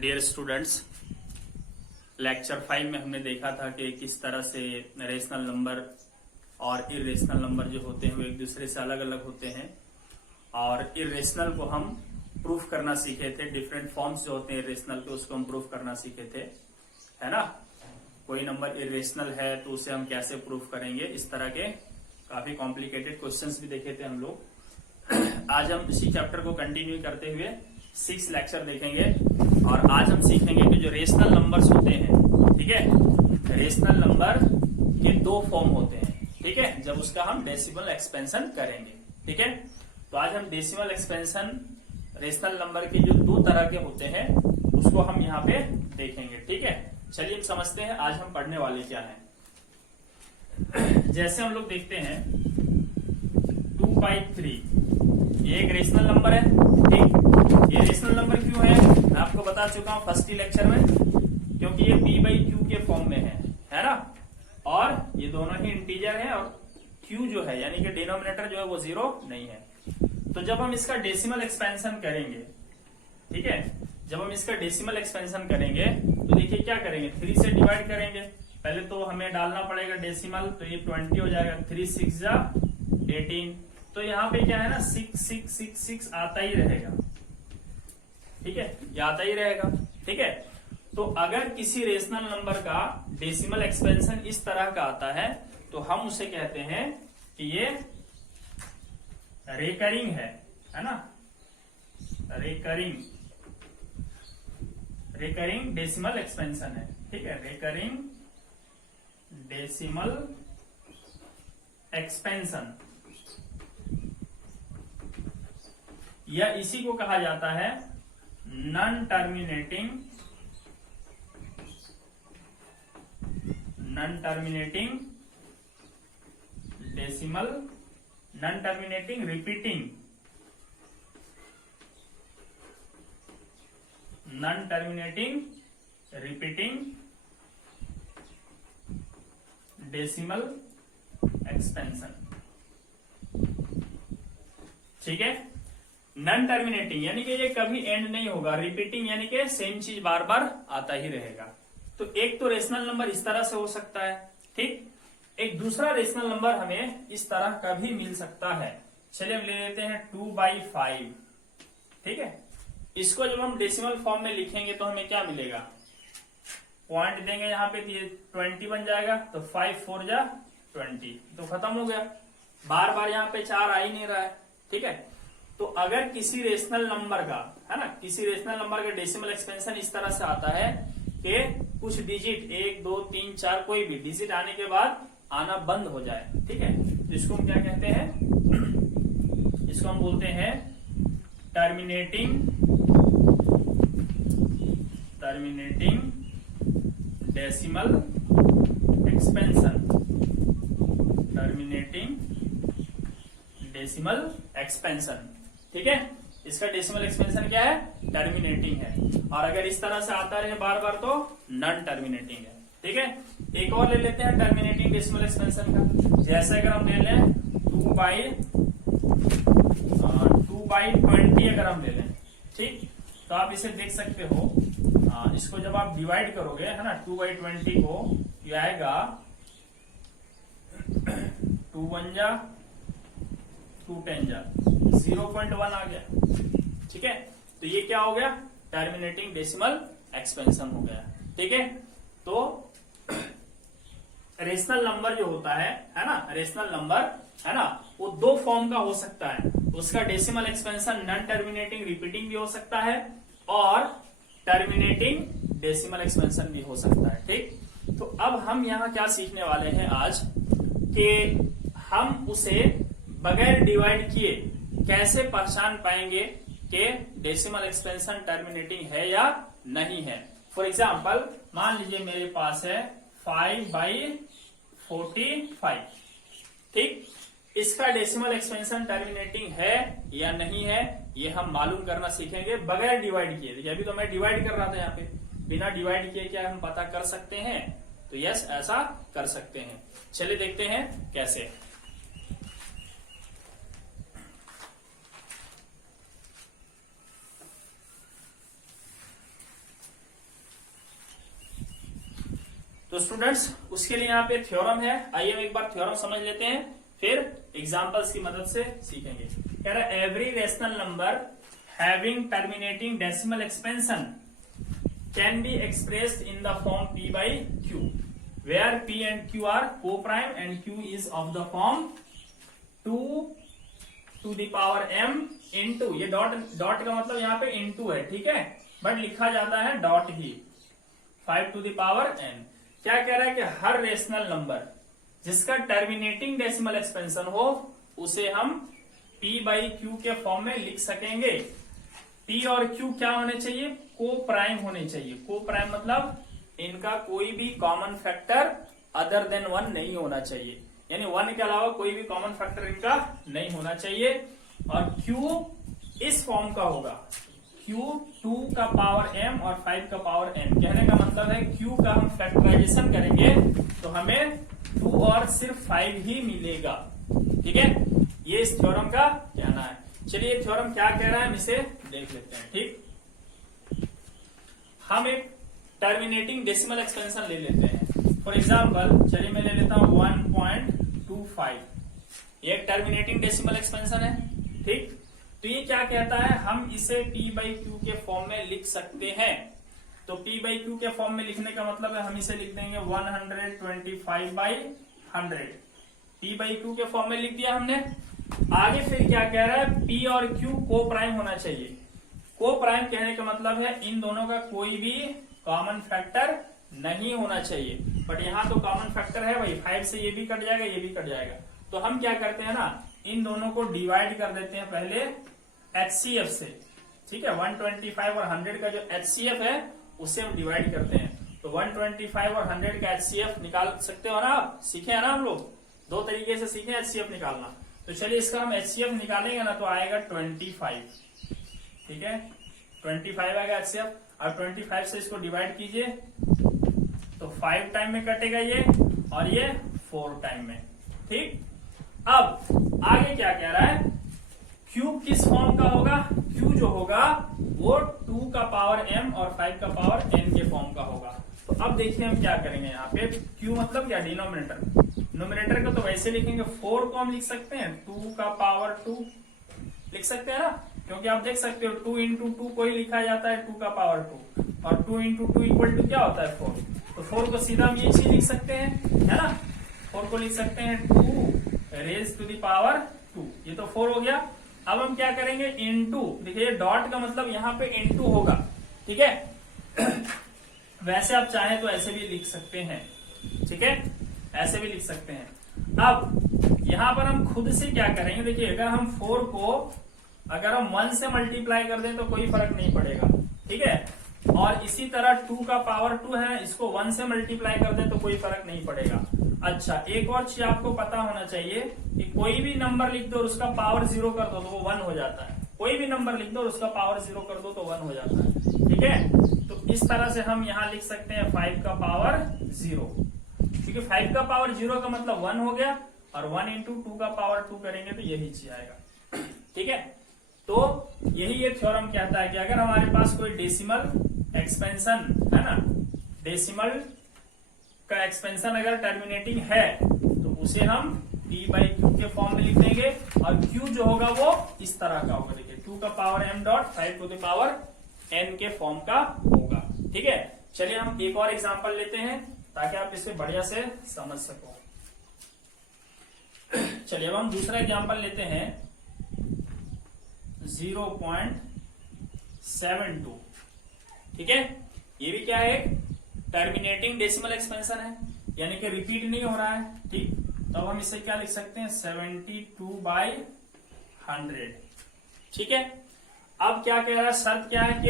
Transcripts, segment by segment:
Dear students, lecture 5 में हमने देखा था कि किस तरह से रेशनल नंबर और इरेशनल नंबर जो होते हैं वो एक दूसरे से अलग अलग होते हैं और इरेशनल को हम प्रूफ करना सीखे थे। डिफरेंट फॉर्म्स जो होते हैं इरेशनल के उसको हम प्रूफ करना सीखे थे, है ना। कोई नंबर इरेशनल है तो उसे हम कैसे प्रूफ करेंगे, इस तरह के काफी कॉम्प्लिकेटेड क्वेश्चंस भी देखे थे हम लोग। आज हम इसी चैप्टर को कंटिन्यू करते हुए 6 लेक्चर देखेंगे और आज हम सीखेंगे कि जो रेशनल नंबर्स होते हैं, ठीक है, रेशनल नंबर के 2 फॉर्म होते हैं, ठीक है, जब उसका हम डेसिमल एक्सपेंशन करेंगे, ठीक है। तो आज हम डेसिमल एक्सपेंशन रेशनल नंबर के जो 2 तरह के होते हैं उसको हम यहाँ पे देखेंगे, ठीक है। चलिए हम समझते हैं आज हम पढ़ने वाले क्या है। जैसे हम लोग देखते हैं 2/3 ये एक रेशनल नंबर है, ठीक। ये रेशनल नंबर क्यों है मैं आपको बता चुका हूं फर्स्ट ही लेक्चर में, क्योंकि ये p/q के फॉर्म में है ना, और ये दोनों ही इंटीजर है और q जो है यानी कि डिनोमिनेटर जो है वो 0 नहीं है। तो जब हम इसका डेसिमल एक्सपेंशन करेंगे, ठीक है, जब हम इसका डेसिमल एक्सपेंशन करेंगे तो देखिए क्या करेंगे, 3 से डिवाइड करेंगे। पहले तो हमें डालना पड़ेगा डेसिमल, तो ये 20 हो जाएगा, 3 6 जा 18। तो यहाँ पे क्या है ना 6 6 6 6 आता ही रहेगा, ठीक है, ये आता ही रहेगा, ठीक है। तो अगर किसी रेशनल नंबर का डेसिमल एक्सपेंशन इस तरह का आता है तो हम उसे कहते हैं कि ये रेकरिंग है ना, रेकरिंग डेसिमल एक्सपेंशन है, ठीक है, रेकरिंग डेसिमल एक्सपेंशन, या इसी को कहा जाता है non terminating decimal, non terminating repeating, non terminating repeating decimal expansion, ठीक है। नॉन टर्मिनेटिंग यानी कि ये कभी एंड नहीं होगा, रिपीटिंग यानी कि सेम चीज बार बार आता ही रहेगा। तो एक तो रेशनल नंबर इस तरह से हो सकता है, ठीक। एक दूसरा रेशनल नंबर हमें इस तरह का भी मिल सकता है। चलिए हम ले लेते हैं 2/5, ठीक है। इसको जब हम डेसिमल फॉर्म में लिखेंगे तो हमें क्या मिलेगा, पॉइंट देंगे यहाँ पे, ये 20 बन जाएगा, तो 5 4 जा 20, तो खत्म हो गया। बार बार यहाँ पे 4 आ ही नहीं रहा है, ठीक है। तो अगर किसी रेशनल नंबर का, है ना, किसी रेशनल नंबर का डेसिमल एक्सपेंशन इस तरह से आता है कि कुछ डिजिट 1 2 3 4 कोई भी डिजिट आने के बाद आना बंद हो जाए, ठीक है, तो इसको हम क्या कहते हैं, इसको हम बोलते हैं terminating decimal expansion, terminating decimal expansion, ठीक है। इसका डेसिमल एक्सपेंशन क्या है, टर्मिनेटिंग है, और अगर इस तरह से आता रहे बार बार तो नॉन टर्मिनेटिंग है, ठीक है। एक और ले लेते हैं टर्मिनेटिंग डेसिमल एक्सपेंशन का। जैसे अगर हम ले लें 2/20 अगर हम ले लें, ठीक, तो आप इसे देख सकते हो, इसको जब आप डिवाइड करोगे, है ना, 2/20 को, ये आएगा 2 1 जा 2 10 जा 0.1 आ गया, ठीक है। तो ये क्या हो गया, टर्मिनेटिंग डेसिमल एक्सपेंशन हो गया, ठीक है। तो रेशनल नंबर जो होता है ना, रेशनल नंबर, है ना, वो 2 फॉर्म का हो सकता है। उसका decimal expansion non terminating repeating भी हो सकता है और टर्मिनेटिंग डेसिमल एक्सपेंशन भी हो सकता है, ठीक। तो अब हम यहाँ क्या सीखने वाले हैं आज, कि हम उसे बगैर डिवाइड किए कैसे पहचान पाएंगे कि डेसिमल एक्सपेंशन टर्मिनेटिंग है या नहीं है। फॉर एग्जाम्पल मान लीजिए मेरे पास है 5/45, ठीक, इसका डेसिमल एक्सपेंशन टर्मिनेटिंग है या नहीं है ये हम मालूम करना सीखेंगे बगैर डिवाइड किए। देखिए अभी तो मैं डिवाइड कर रहा था, यहाँ पे बिना डिवाइड किए क्या हम पता कर सकते हैं, तो यस ऐसा कर सकते हैं। चलिए देखते हैं कैसे। तो स्टूडेंट्स उसके लिए यहाँ पे थ्योरम है, आइए हम एक बार थ्योरम समझ लेते हैं, फिर एग्जांपल्स की मदद से सीखेंगे। कह रहा है every rational number having terminating decimal expansion can be expressed in the form p by q where p and q are co-prime and q is of the form 2 to the power m into, ये dot का मतलब यहाँ पे into है, ठीक है, but लिखा जाता है dot he, 5 to the power n। क्या कह रहा है कि हर रेशनल नंबर जिसका टर्मिनेटिंग डेसिमल एक्सपेंशन हो उसे हम p by q के फॉर्म में लिख सकेंगे। p और q क्या होने चाहिए, को प्राइम होने चाहिए। को प्राइम मतलब इनका कोई भी कॉमन फैक्टर अदर देन 1 नहीं होना चाहिए, यानी 1 के अलावा कोई भी कॉमन फैक्टर इनका नहीं होना चाहिए। और q इस फॉर्म का होगा, q 2 का पावर m और 5 का पावर n। कहने का मतलब है q का हम फैक्टराइजेशन करेंगे तो हमें 2 और सिर्फ 5 ही मिलेगा, ठीक है। ये इस थ्योरम का कहना है। चलिए थ्योरम क्या कह रहा है हम इसे देख लेते हैं, ठीक। हम एक टर्मिनेटिंग डेसिमल एक्सपेंशन ले लेते हैं। फॉर एग्जाम्पल चलिए मैं ले लेता हूं 1.25, ये एक टर्मिनेटिंग डेसिमल एक्सपेंशन है, ठीक। तो ये क्या कहता है, हम इसे p by q के फॉर्म में लिख सकते हैं। तो p by q के फॉर्म में लिखने का मतलब है हम इसे लिख देंगे 125 by 100, p by q के फॉर्म में लिख दिया हमने। आगे फिर क्या कह रहा है, p और q को प्राइम होना चाहिए। को प्राइम कहने का मतलब है इन दोनों का कोई भी कॉमन फैक्टर नहीं होना चाहिए, बट यहाँ तो कॉमन फैक्टर है भाई, 5 से ये भी कट जाएगा, ये भी कट जाएगा। तो हम क्या करते हैं ना, इन दोनों को डिवाइड कर देते हैं पहले HCF से, ठीक है। 125 और 100 का जो HCF है उससे हम डिवाइड करते हैं। तो 125 और 100 का HCF निकाल सकते हो ना आप, सीखे है ना हम लोग, दो तरीके से सीखे HCF निकालना। तो चलिए इसका हम HCF निकालेंगे ना तो आएगा 25, ठीक है, 25 आएगा HCF। और 25 से इसको डिवाइड कीजिए तो 5 टाइम में कटेगा ये और ये 4 टाइम में, ठीक। अब आगे क्या कह रहा है, Q किस फॉर्म का होगा, Q जो होगा वो 2 का पावर m और 5 का पावर n के फॉर्म का होगा। तो अब देखिए हम क्या करेंगे, यहाँ पे Q मतलब क्या, डिनोमिनेटर। नोमिनेटर का तो वैसे लिखेंगे 4 को हम लिख सकते हैं 2 का पावर 2 लिख सकते हैं ना, क्योंकि आप देख सकते हो 2 इंटू 2 को ही लिखा जाता है 2 का पावर 2, और 2 इंटू 2 इक्वल टू क्या होता है 4। तो 4 को सीधा हम ये चीज लिख सकते हैं, है ना, 4 को लिख सकते हैं 2 रेज टू द पावर 2, ये तो 4 हो गया। अब हम क्या करेंगे, इनटू, देखिए डॉट का मतलब यहाँ पे इनटू होगा, ठीक है। वैसे आप चाहें तो ऐसे भी लिख सकते हैं, ठीक है, ऐसे भी लिख सकते हैं। अब यहाँ पर हम खुद से क्या करेंगे, देखिए अगर हम 4 को अगर हम 1 से मल्टीप्लाई कर दें तो कोई फर्क नहीं पड़ेगा, ठीक है। और इसी तरह 2 का पावर 2 है, इसको 1 से मल्टीप्लाई कर दें तो कोई फर्क नहीं पड़ेगा। अच्छा, एक और चीज आपको पता होना चाहिए कि कोई भी नंबर लिख दो और उसका पावर 0 कर दो तो वो 1 हो जाता है। कोई भी नंबर लिख दो और उसका पावर 0 कर दो तो 1 हो जाता है, ठीक है। तो इस तरह से हम यहाँ लिख सकते हैं 5 का पावर 0, क्योंकि 5 का पावर 0 का मतलब 1 हो गया, और 1 इंटू 2 का पावर 2 करेंगे तो यही चीज आएगा, ठीक है। तो यही ये थ्योरम कहता है कि अगर हमारे पास कोई डेसिमल एक्सपेंशन है ना, डेसिमल का एक्सपेंशन अगर टर्मिनेटिंग है तो उसे हम p by q के फॉर्म में लिख देंगे, और q जो होगा वो इस तरह का होगा, देखिए 2 का power m dot 5 to the power n के फॉर्म का होगा, ठीक है। चलिए हम एक और एग्जांपल लेते हैं ताकि आप इसे बढ़िया से समझ सको। चलिए अब हम दूसरा एग्जांपल लेते हैं 0.72, ठीक है। ये भी क्या है, टर्मिनेटिंग डेसिमल एक्सपेंशन है, यानी कि रिपीट नहीं हो रहा है, ठीक। तो हम इसे क्या लिख सकते हैं 72 by 100, ठीक है। अब क्या कह रहा है, शर्त क्या है कि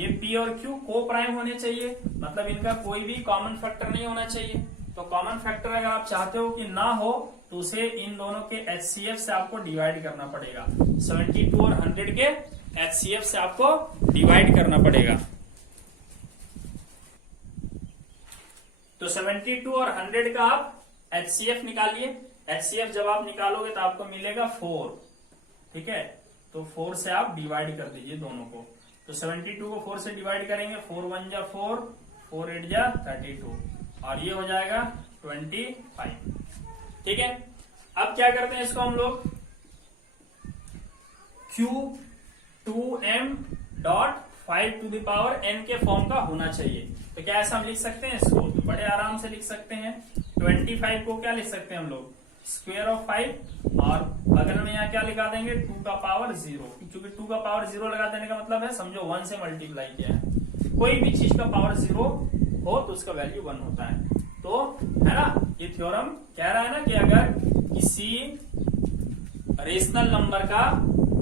ये p और q को प्राइम होने चाहिए, मतलब इनका कोई भी कॉमन फैक्टर नहीं होना चाहिए। तो कॉमन फैक्टर अगर आप चाहते हो कि ना हो तो उसे इन दोनों के HCF से आपको डिवाइड करना पड़ेगा, 72 और 100 के HCF से आपको डिवाइड करना पड़ेगा। तो 72 और 100 का आप HCF निकालिए। HCF जब आप निकालोगे तो आपको मिलेगा 4, ठीक है। तो 4 से आप डिवाइड कर दीजिए दोनों को। तो 72 को 4 से डिवाइड करेंगे, 4 1 जा 4, 4 8 जा 32, और ये हो जाएगा 25। ठीक है, अब क्या करते हैं इसको हम लोग, Q2m dot 5 to the power n के फॉर्म का होना चाहिए। तो क्या ऐसा हम लिख सकते हैं इसको? तो बड़े आराम से लिख सकते हैं। 25 को क्या लिख सकते हैं हम लोग, स्क्वायर ऑफ 5, और बगल में यहाँ क्या लिखा देंगे, 2 का पावर 0, क्योंकि 2 का पावर 0 लगा देने का मतलब है समझो 1 से मल्टीप्लाई किया है। कोई भी चीज का पावर 0 हो तो उसका वैल्यू 1 होता है। तो है ना, ये थ्योरम कह रहा है ना कि अगर किसी रेशनल नंबर का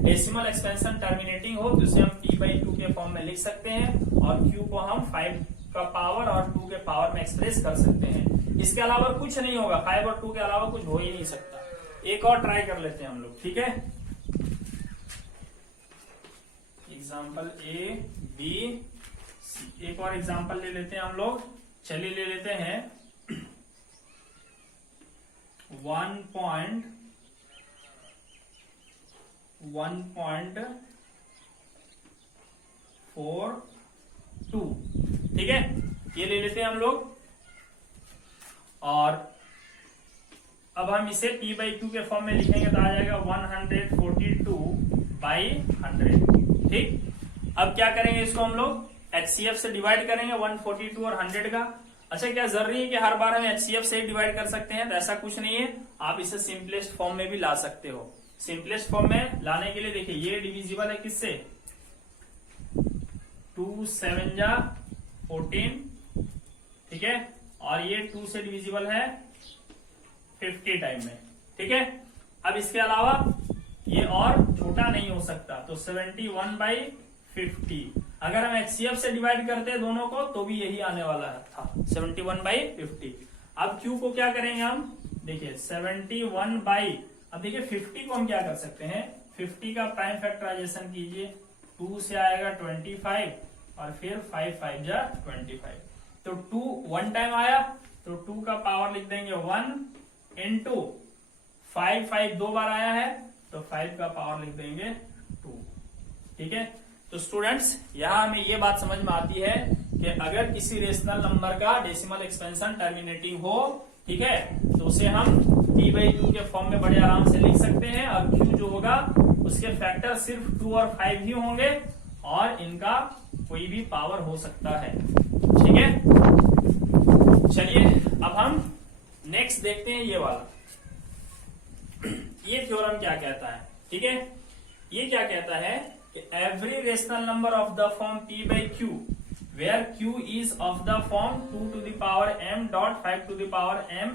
डेसिमल एक्सपेंशन टर्मिनेटिंग हो तो उसे हम p/2 के फॉर्म में लिख सकते हैं, और q को हम 5 का पावर और 2 के पावर में एक्सप्रेस कर सकते हैं। इसके अलावा कुछ नहीं होगा, 5 और 2 के अलावा कुछ हो ही नहीं सकता। एक और ट्राई कर लेते हैं हम लोग, ठीक है। Example A, B, C। एक और एग्जाम्पल ले लेते हैं हम लोग। चलिए ले लेते हैं 1.12, ठीक है, ये ले लेते हैं हम लोग। और अब हम इसे p/2 के फॉर्म में लिखेंगे तो आ जाएगा 142/100। ठीक, अब क्या करेंगे इसको हम लोग HCF से डिवाइड करेंगे, 142 और 100 का। अच्छा, क्या जरूरी है कि हर बार हम HCF से ही डिवाइड कर सकते हैं? तो ऐसा कुछ नहीं है, आप इसे सिंपलेस्ट फॉर्म में भी ला सकते हो। सिंपलेस्ट फॉर्म में लाने के लिए देखिए, ये डिविजिबल है किससे, 2 7 जा 14, ठीक है, और ये 2 से डिविजिबल है 50 टाइम में। ठीक है, अब इसके अलावा ये और छोटा नहीं हो सकता, तो 71/50। अगर हम HCF से डिवाइड करते हैं दोनों को तो भी यही आने वाला था, 71/50। अब Q को क्या करेंगे हम, देखिए 71 अब देखिए 50 को हम क्या कर सकते हैं, 50 का प्राइम फैक्टराइजेशन कीजिए, 2 से आएगा 25 और फिर 5 5 जा 25। तो 2 1 टाइम आया तो 2 का पावर लिख देंगे 1 इंटू 5 5 2 बार आया है तो 5 का पावर लिख देंगे 2। ठीक है, तो स्टूडेंट्स यहां हमें ये बात समझ में आती है कि अगर किसी रेशनल नंबर का डेसिमल एक्सपेंशन टर्मिनेटिंग हो, ठीक है, तो उसे हम p/2 के फॉर्म में बड़े आराम से लिख सकते हैं, और q जो होगा उसके फैक्टर सिर्फ 2 और 5 ही होंगे, और इनका कोई भी पावर हो सकता है। ठीक है, चलिए अब हम नेक्स्ट देखते हैं ये वाला। ये थ्योरम क्या कहता है, ठीक है, ये क्या कहता है कि every rational number of the form p/q where q is of the form 2 to the power m dot 5 to the power m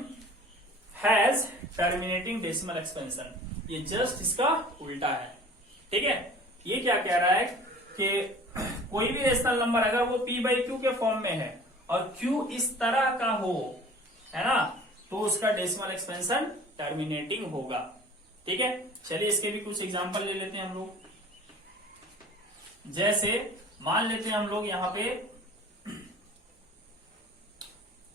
has terminating decimal expansion। ये जस्ट इसका उल्टा है। ठीक है, ये क्या कह रहा है कि कोई भी रेशनल नंबर अगर वो p/q के फॉर्म में है और q इस तरह का हो, है ना, तो उसका डेसिमल एक्सपेंशन टर्मिनेटिंग होगा। ठीक है, चलिए इसके भी कुछ एग्जांपल ले लेते हैं हम लोग। जैसे मान लेते हैं हम लोग यहाँ पे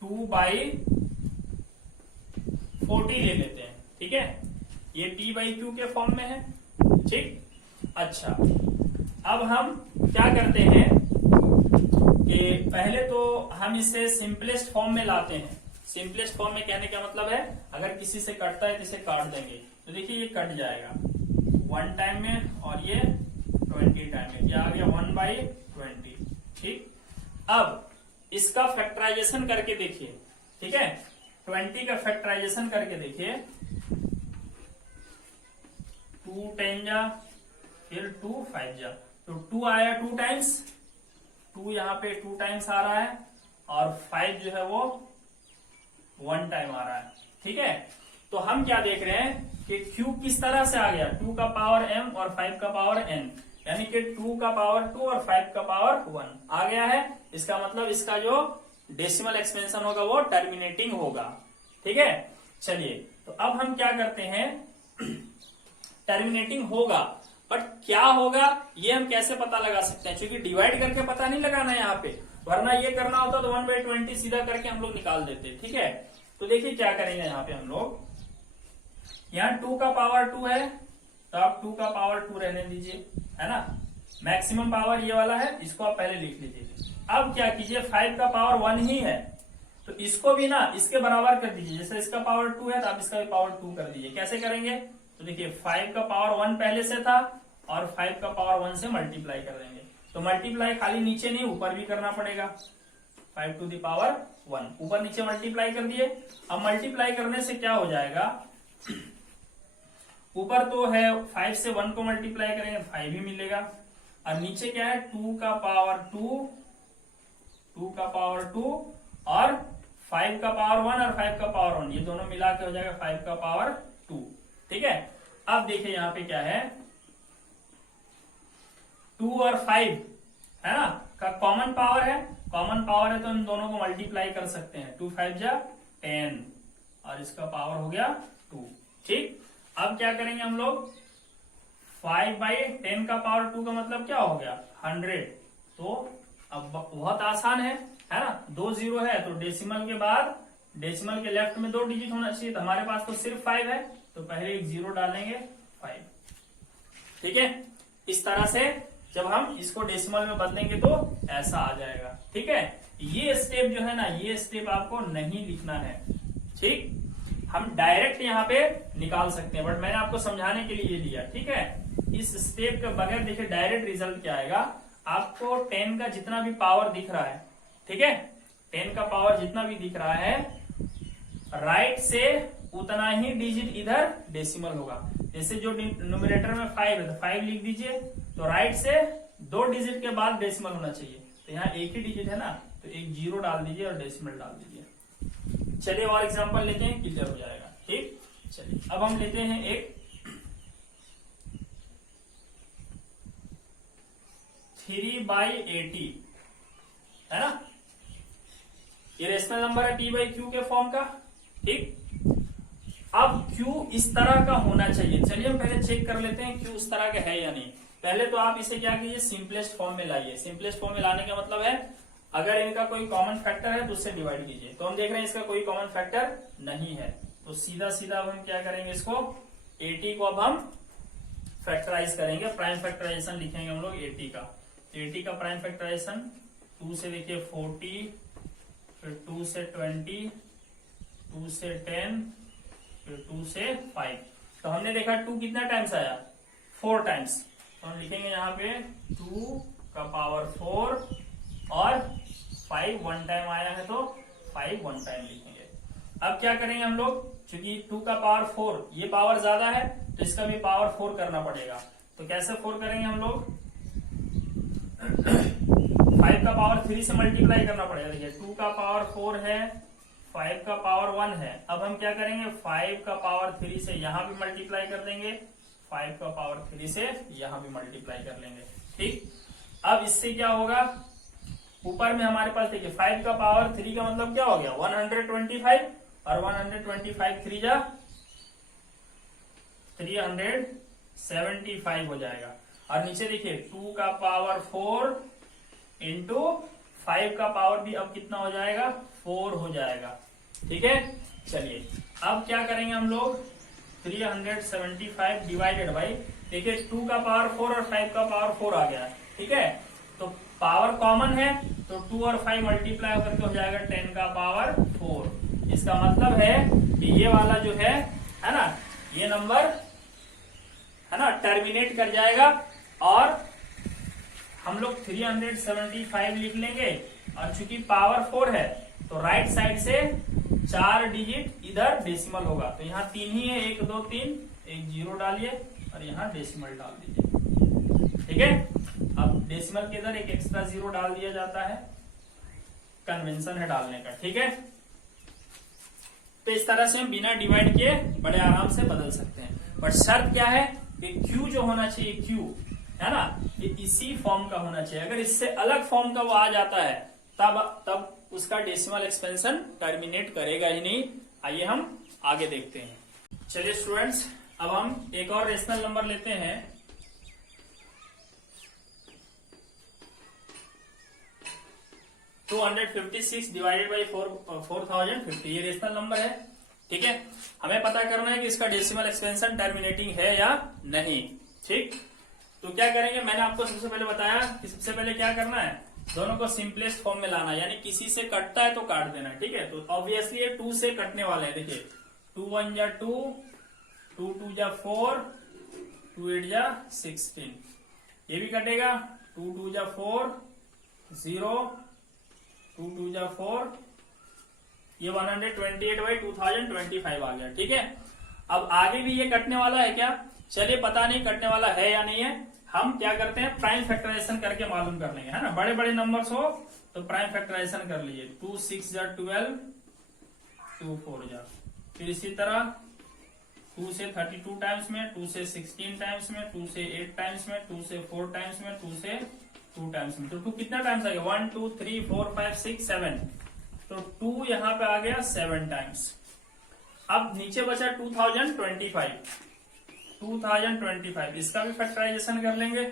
2/40 ले लेते हैं। ठीक है, ये p/q के फॉर्म में है। ठीक, अच्छा, अब हम क्या करते हैं कि पहले तो हम इसे सिंपलेस्ट फॉर्म में लाते हैं। सिंपलेस्ट फॉर्म में कहने का मतलब है अगर किसी से कटता है तो इसे काट देंगे, तो देखिए ये कट जाएगा 1 टाइम में और ये 20 टाइम में, क्या आ गया 1/20। ठीक, अब इसका फैक्टराइजेशन करके देखिए। ठीक है, 20 का फैक्टराइजेशन करके देखिए, 2 10 जा फिर 2 5 जा, तो 2 आया 2 टाइम्स, 2 यहाँ पे 2 टाइम्स आ रहा है, और 5 जो है वो 1 टाइम आ रहा है। ठीक है, तो हम क्या देख रहे हैं कि Q किस तरह से आ गया, 2 का पावर m और 5 का पावर n, यानी कि 2 का पावर 2 और 5 का पावर 1 आ गया है। इसका मतलब इसका जो डेसिमल एक्सपेंशन होगा वो टर्मिनेटिंग होगा। ठीक है, चलिए तो अब हम क्या करते हैं, टर्मिनेटिंग होगा, बट क्या होगा ये हम कैसे पता लगा सकते हैं, क्योंकि डिवाइड करके पता नहीं लगाना है यहाँ पे, वरना ये करना होता तो 1/20 सीधा करके हम लोग निकाल देते। ठीक है, तो देखिए क्या करेंगे यहाँ पे हम लोग, यहाँ 2 का पावर 2 है तो आप 2 का पावर 2 रहने दीजिए, है ना, मैक्सिमम पावर ये वाला है, इसको आप पहले लिख लीजिए। अब क्या कीजिए, 5 का पावर 1 ही है तो इसको भी ना इसके बराबर कर दीजिए, जैसे इसका पावर 2 है तो आप इसका भी पावर 2 कर दीजिए। कैसे करेंगे, तो देखिए 5 का पावर 1 पहले से था और 5 का पावर 1 से मल्टीप्लाई कर देंगे। तो मल्टीप्लाई खाली नीचे नहीं ऊपर भी करना पड़ेगा, 5 टू द पावर 1 ऊपर नीचे मल्टीप्लाई कर दिए। अब मल्टीप्लाई करने से क्या हो जाएगा, ऊपर तो है 5 से 1 को मल्टीप्लाई करेंगे 5 ही मिलेगा, और नीचे क्या है 2 का पावर 2 और 5 का पावर 1 और 5 का पावर 1, ये दोनों मिला के हो जाएगा 5 का पावर 2। ठीक है, अब देखिए यहाँ पे क्या है 2 और 5 है ना का कॉमन पावर है, तो इन दोनों को मल्टीप्लाई कर सकते हैं। 2 5 जा 10 और इसका पावर हो गया 2। ठीक, अब क्या करेंगे हम लोग 5/10 का पावर 2 का मतलब क्या हो गया 100। तो अब बहुत आसान है ना, 2 0 है तो डेसिमल के बाद डेसिमल के लेफ्ट में 2 डिजिट होना चाहिए, तो हमारे पास तो सिर्फ 5 है तो पहले एक 0 डालेंगे 5। ठीक है, इस तरह से जब हम इसको डेसिमल में बदलेंगे तो ऐसा आ जाएगा। ठीक है, ये स्टेप जो है ना, ये स्टेप आपको नहीं लिखना है। ठीक, हम डायरेक्ट यहाँ पे निकाल सकते हैं, बट मैंने आपको समझाने के लिए लिया। ठीक है, इस स्टेप के बगैर देखिए डायरेक्ट रिजल्ट क्या आएगा, आपको 10 का जितना भी पावर दिख रहा है, ठीक है 10 का पावर जितना भी दिख रहा है, राइट से उतना ही डिजिट इधर डेसिमल होगा। जैसे जो न्यूमरेटर में 5 है तो 5 लिख दीजिए, तो राइट से 2 डिजिट के बाद डेसिमल होना चाहिए, तो यहाँ एक ही डिजिट है ना, तो एक 0 डाल दीजिए और डेसिमल डाल दीजिए। चलिए और एग्जांपल लेते हैं, क्लियर हो जाएगा। ठीक, चलिए अब हम लेते हैं एक 3/80 है ना, ये रेशनल नंबर है p/q के फॉर्म का। ठीक, अब q इस तरह का होना चाहिए। चलिए हम पहले चेक कर लेते हैं q इस तरह का है या नहीं। पहले तो आप इसे क्या कीजिए सिंपलेस्ट फॉर्म में लाइए। सिंपलेस्ट फॉर्म में लाने का मतलब है अगर इनका कोई कॉमन फैक्टर है तो उससे डिवाइड कीजिए। तो हम देख रहे हैं इसका कोई कॉमन फैक्टर नहीं है, तो सीधा सीधा अब हम क्या करेंगे, इसको 80 को अब हम फैक्टराइज करेंगे, प्राइम फैक्टराइजेशन लिखेंगे हम लोग 80 का। 80 का प्राइम फैक्टराइजेशन 2 से देखिए 40, फिर 2 से 20, 2 से 10, फिर 2 से 5। तो हमने देखा 2 कितना टाइम्स आया 4 टाइम्स, तो हम लिखेंगे यहाँ पे 2 का पावर 4 और 5 1 टाइम आया है तो 5 1 टाइम लिखेंगे। अब क्या करेंगे हम लोग, क्योंकि 2 का पावर 4 ये पावर ज्यादा है तो इसका भी पावर 4 करना पड़ेगा। तो कैसे 4 करेंगे हम लोग 5 का पावर 3 से मल्टीप्लाई करना पड़ेगा। देखिए 2 का पावर 4 है, 5 का पावर 1 है। अब हम क्या करेंगे 5 का पावर 3 से यहां भी मल्टीप्लाई कर देंगे, 5 का पावर 3 से यहां भी मल्टीप्लाई कर लेंगे। ठीक, अब इससे क्या होगा, ऊपर में हमारे पास देखिए 5 का पावर 3 का मतलब क्या हो गया 125 और 125 3 जा 375 हो जाएगा। और नीचे देखिए 2 का पावर 4 इंटू 5 का पावर भी अब कितना हो जाएगा 4 हो जाएगा। ठीक है, चलिए अब क्या करेंगे हम लोग 375 डिवाइडेड बाई, देखिए 2 का पावर 4 और 5 का पावर 4 आ गया। ठीक है, तो पावर कॉमन है तो 2 और 5 मल्टीप्लाई होकर के हो जाएगा 10 का पावर 4। इसका मतलब है कि ये वाला जो है ना, ये नंबर है ना टर्मिनेट कर जाएगा और हम लोग 375 लिख लेंगे। और चूंकि पावर 4 है तो राइट साइड से 4 डिजिट इधर डेसिमल होगा, तो यहाँ 3 ही है, 1 2 3, एक 0 डालिए और यहाँ डेसिमल डाल दीजिए। ठीक है, अब डेसिमल के इधर एक एक्स्ट्रा 0 डाल दिया जाता है, कन्वेंशन है डालने का। ठीक है, तो इस तरह से हम बिना डिवाइड किए बड़े आराम से बदल सकते हैं। बट शर्त क्या है कि Q जो होना चाहिए Q है ना, ये इसी फॉर्म का होना चाहिए। अगर इससे अलग फॉर्म का वो आ जाता है तब उसका डेसिमल एक्सपेंशन टर्मिनेट करेगा ही नहीं। आइए हम आगे देखते हैं। चलिए स्टूडेंट्स, अब हम एक और रेशनल नंबर लेते हैं। $256 डिवाइडेड बाई 4050, ये रेशनल नंबर है। ठीक है, हमें पता करना है कि इसका डेसिमल एक्सपेंशन टर्मिनेटिंग है या नहीं। ठीक, तो क्या करेंगे, मैंने आपको सबसे पहले बताया कि सबसे पहले क्या करना है दोनों को सिंपलेस्ट फॉर्म में लाना, यानी किसी से कटता है तो काट देना, ठीक है। तो ऑब्वियसली ये 2 से कटने वाले हैं, देखिए 2 1 जा 2, 2 2 जा 4, 2 8 जा 16, ये भी कटेगा, 2 2 जा 4 0, 2 2 जा 4, ये 128/2025 आ गया, ठीक है। अब आगे भी ये कटने वाला है क्या, चलिए पता नहीं कटने वाला है या नहीं है, हम क्या करते हैं प्राइम फैक्टराइजेशन करके मालूम कर लेंगे, है ना। बड़े बड़े नंबर्स हो तो प्राइम फैक्टराइजेशन कर लीजिए, 2 6 जा 12, 2 4 जा, फिर इसी तरह 2 से 32 टाइम्स में, 2 से 16 टाइम्स में, 2 से 8 टाइम्स में, 2 से 4 टाइम्स में, 2 से 2 टाइम्स में, तो 2 कितना टाइम्स आ गया, 1 2 3 4 5 6 7, तो 2 यहां पे आ गया 7 टाइम्स। अब नीचे बचा 2025, 2025 इसका भी फैक्टराइजेशन कर लेंगे,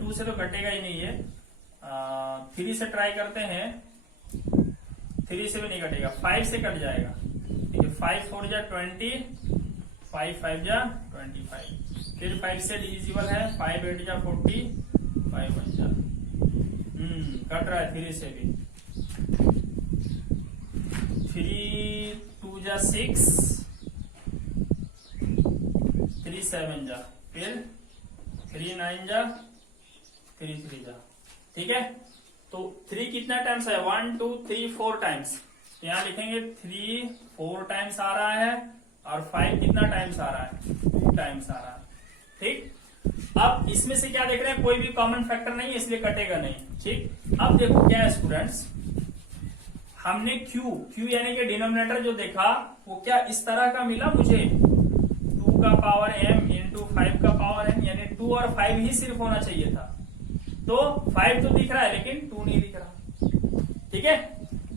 2 से तो कटेगा ही नहीं है, 3 से ट्राई करते हैं, 3 से भी नहीं कटेगा, 5 से कट जाएगा, ठीक है। 5 4 जा 20, 5 5 जा 25, फिर 5 से डिविजिबल है, 5 8 जा 40, 5 1 जा कट रहा है 3 से भी, 3 2 जा 6, 3 7 जा, फिर 3 9 जा, 3 3 जा, ठीक है। तो 3 कितना टाइम्स है, 1 2 3 4 टाइम्स, यहां लिखेंगे 3 4 टाइम्स आ रहा है, और 5 कितना टाइम्स आ रहा है, 2 टाइम्स आ रहा है, ठीक। अब इसमें से क्या देख रहे हैं, कोई भी कॉमन फैक्टर नहीं है, इसलिए कटेगा नहीं, ठीक। अब देखो क्या है स्टूडेंट्स, हमने Q यानी कि डिनोमिनेटर जो देखा वो क्या इस तरह का मिला मुझे, 2 का पावर m इंटू 5 का पावर n, यानी 2 और 5 ही सिर्फ होना चाहिए था, तो 5 तो दिख रहा है लेकिन 2 नहीं दिख रहा, ठीक है।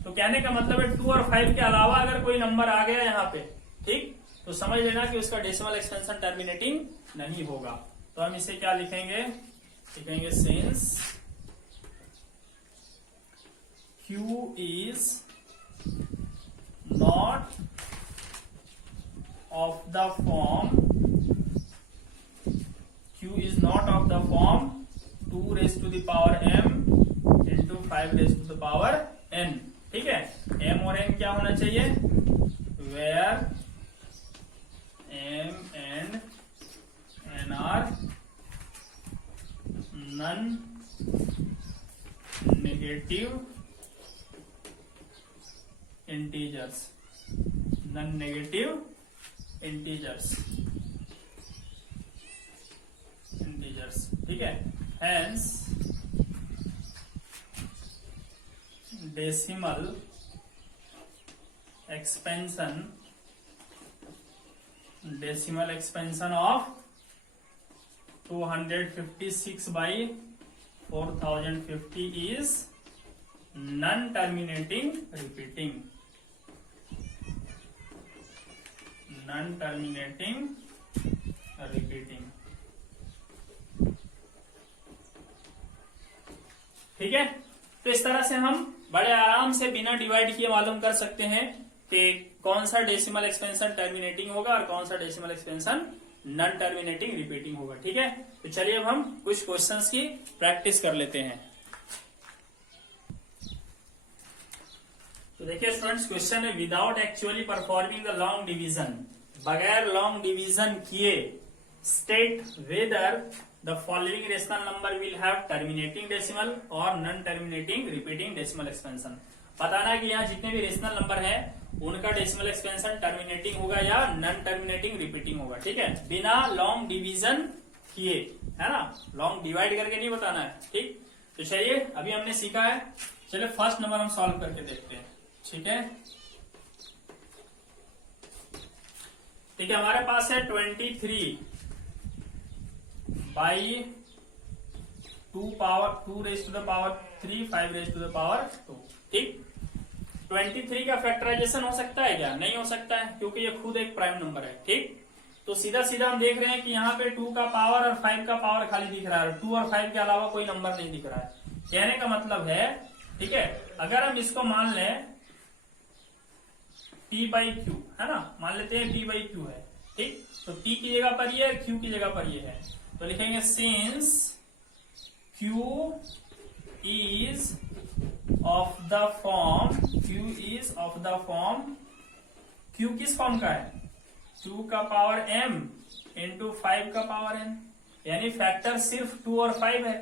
तो कहने का मतलब है 2 और 5 के अलावा अगर कोई नंबर आ गया यहाँ पे, ठीक, तो समझ लेना कि उसका डेसिमल एक्सपेंशन टर्मिनेटिंग नहीं होगा। तो हम इसे क्या लिखेंगे, since Q is not of the form 2 raised to the power m into 5 raised to the power n, ठीक है। m और n क्या होना चाहिए, where m and n are non-negative integers, ठीक है। Hence decimal expansion of 256 by 4050 is non-terminating repeating, ठीक है। तो इस तरह से हम बड़े आराम से बिना डिवाइड किए मालूम कर सकते हैं कि कौन सा डेसिमल एक्सपेंशन टर्मिनेटिंग होगा और कौन सा decimal expansion non terminating repeating होगा, ठीक है। तो चलिए अब हम कुछ क्वेश्चंस की प्रैक्टिस कर लेते हैं। तो देखिए स्टूडेंट्स, क्वेश्चन है without actually performing the long division, बगैर लॉन्ग डिवीजन किए state whether the following rational number will have terminating decimal और non terminating repeating decimal expansion. बताना है कि यहाँ जितने भी रेशनल नंबर है उनका डेसिमल एक्सपेंशन टर्मिनेटिंग होगा या नॉन टर्मिनेटिंग रिपीटिंग होगा, ठीक है, बिना लॉन्ग डिवीजन किए, है ना, लॉन्ग डिवाइड करके नहीं बताना है, ठीक। तो चलिए अभी हमने सीखा है, चलिए फर्स्ट नंबर हम सॉल्व करके देखते हैं, ठीक है। ठीक है, हमारे पास है 23 by 2 raise to the power 3, 5 raise to the power 2, ठीक। 23 का फैक्टराइजेशन हो सकता है क्या, नहीं हो सकता है, क्योंकि ये खुद एक प्राइम नंबर है, ठीक। तो सीधा सीधा हम देख रहे हैं कि यहाँ पे 2 का पावर और 5 का पावर खाली दिख रहा है, 2 और 5 के अलावा कोई नंबर नहीं दिख रहा है। कहने का मतलब है, ठीक है, अगर हम इसको मान लें T/Q, है ना, मान लेते हैं T/Q है, ठीक। तो T की जगह पर ये है, Q की जगह पर ये है, तो लिखेंगे since Q is of the form, Q किस फॉर्म का है? 2 का पावर m इंटू 5 का पावर n, यानी फैक्टर सिर्फ 2 और 5 है।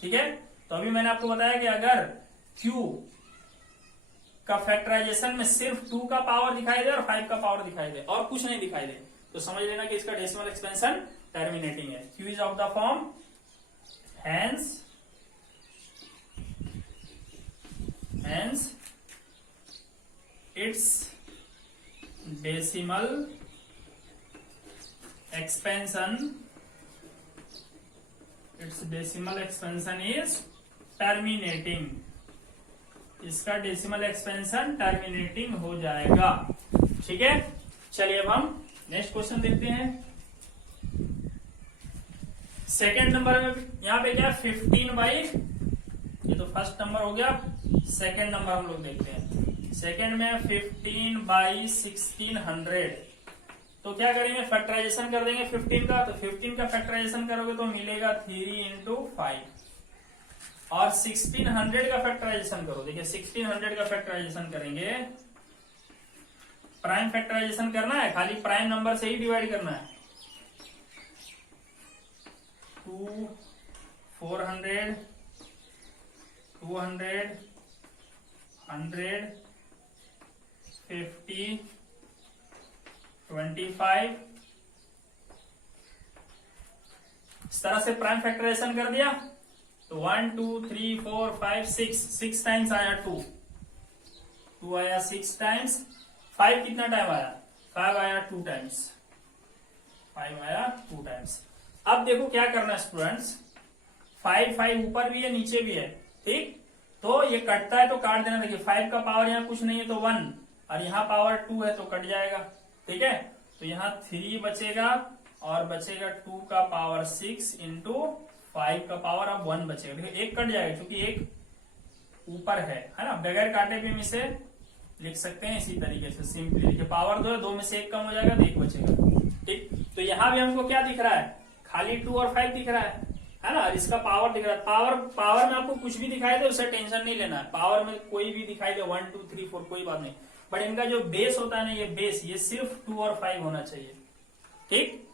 ठीक है, तो अभी मैंने आपको बताया कि अगर Q का फैक्टराइजेशन में सिर्फ 2 का पावर दिखाई दे और 5 का पावर दिखाई दे और कुछ नहीं दिखाई दे, तो समझ लेना कि इसका डेसिमल एक्सपेंशन टर्मिनेटिंग है। Q is of the form hence its decimal expansion is terminating, इसका डेसिमल एक्सपेंशन टर्मिनेटिंग हो जाएगा। ठीक है, चलिए अब हम नेक्स्ट क्वेश्चन देखते हैं। सेकेंड नंबर में यहाँ पे क्या 15 बाई, ये तो फर्स्ट नंबर हो गया। सेकेंड नंबर हम लोग देखते हैं। सेकेंड में 15 बाई 1600, तो क्या करेंगे, फैक्टराइजेशन कर देंगे 15 का। तो 15 का फैक्टराइजेशन करोगे तो मिलेगा 3 इंटू 5, और 1600 का फैक्टराइजेशन करो। देखिए 1600 का फैक्टराइजेशन करेंगे, प्राइम फैक्टराइजेशन करना है, खाली प्राइम नंबर से ही डिवाइड करना है। 2 400 200 100 50 25, इस तरह से प्राइम फैक्टराइजेशन कर दिया। तो 1 2 3 4 5 6 टाइम्स आया 2 आया 6 टाइम्स। 5 कितना टाइम आया? 5 आया 2 टाइम्स, 5 आया 2 टाइम्स। अब देखो क्या करना है स्टूडेंट्स, 5 ऊपर भी है नीचे भी है, ठीक, तो ये कटता है तो काट देना। देखिए 5 का पावर यहाँ कुछ नहीं है तो 1, और यहाँ पावर 2 है तो कट जाएगा। ठीक है, तो यहाँ 3 बचेगा और बचेगा 2 का पावर 6 इंटू 5 का पावर अब 1 बचेगा। देखिए एक कट जाएगा क्योंकि एक ऊपर है ना, बगैर काटे भी हम इसे लिख सकते हैं इसी तरीके से सिंपली। देखिए पावर 2 है, 2 में से 1 कम हो जाएगा तो 1 बचेगा। ठीक, तो यहाँ भी हमको क्या दिख रहा है, खाली 2 और 5 दिख रहा है ना, इसका पावर दिख रहा है। पावर में आपको कुछ भी दिखाई दे उससे टेंशन नहीं लेना है, पावर में कोई भी दिखाई दे 1 2 3 4 कोई बात नहीं, बट इनका जो बेस होता है ना, ये बेस ये सिर्फ 2 और 5 होना चाहिए। ठीक,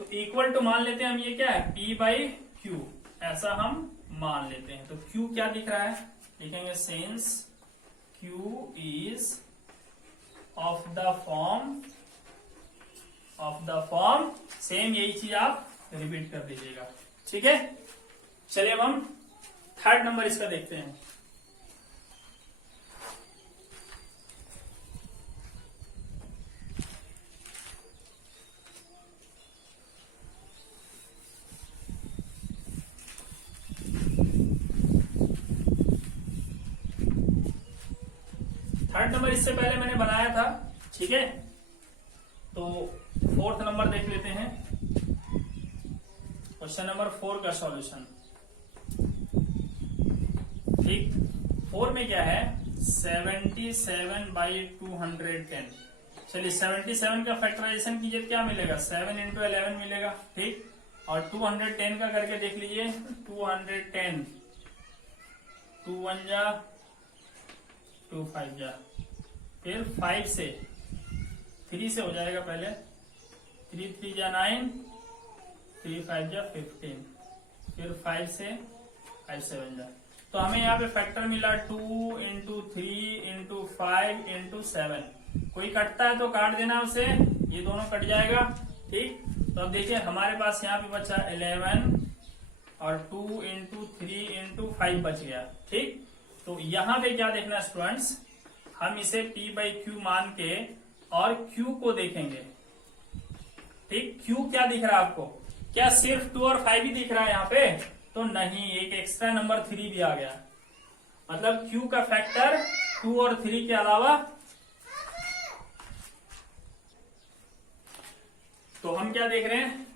तो इक्वल टू मान लेते हैं हम, ये क्या है P बाई Q, ऐसा हम मान लेते हैं। तो Q क्या दिख रहा है, लिखेंगे since Q is of the form, same यही चीज आप रिपीट कर दीजिएगा। ठीक है, चलिए अब हम थर्ड नंबर इसका देखते हैं। थर्ड नंबर इससे पहले मैंने बनाया था। ठीक है, तो फोर्थ नंबर देख लेते हैं। क्वेश्चन नंबर 4 का सॉल्यूशन। ठीक, 4 में क्या है 77 बाई 210। चलिए 77 का फैक्टराइजेशन कीजिए, क्या मिलेगा 7 इंटू 11 मिलेगा। ठीक, और 210 का करके देख लीजिए, 210 2 1 जा 2 5 जा, फिर 5 से 3 से हो जाएगा पहले, 3 3 जा 9, 3 5 जा 15, फिर 5 से 5 7 जा। तो हमें यहाँ पे फैक्टर मिला 2 इंटू 3 इंटू 5 इंटू 7। कोई कटता है तो काट देना उसे, ये दोनों कट जाएगा। ठीक, तो अब देखिए हमारे पास यहाँ पे बचा 11 और 2 इंटू 3 इंटू 5 बच गया। ठीक, तो यहाँ पे क्या देखना स्टूडेंट्स, हम इसे P बाई Q मान के और Q को देखेंगे। ठीक, Q क्या दिख रहा है आपको, क्या सिर्फ 2 और 5 ही दिख रहा है यहाँ पे? तो नहीं, एक एक्स्ट्रा नंबर 3 भी आ गया, मतलब Q का फैक्टर 2 और 3 के अलावा। तो हम क्या देख रहे हैं,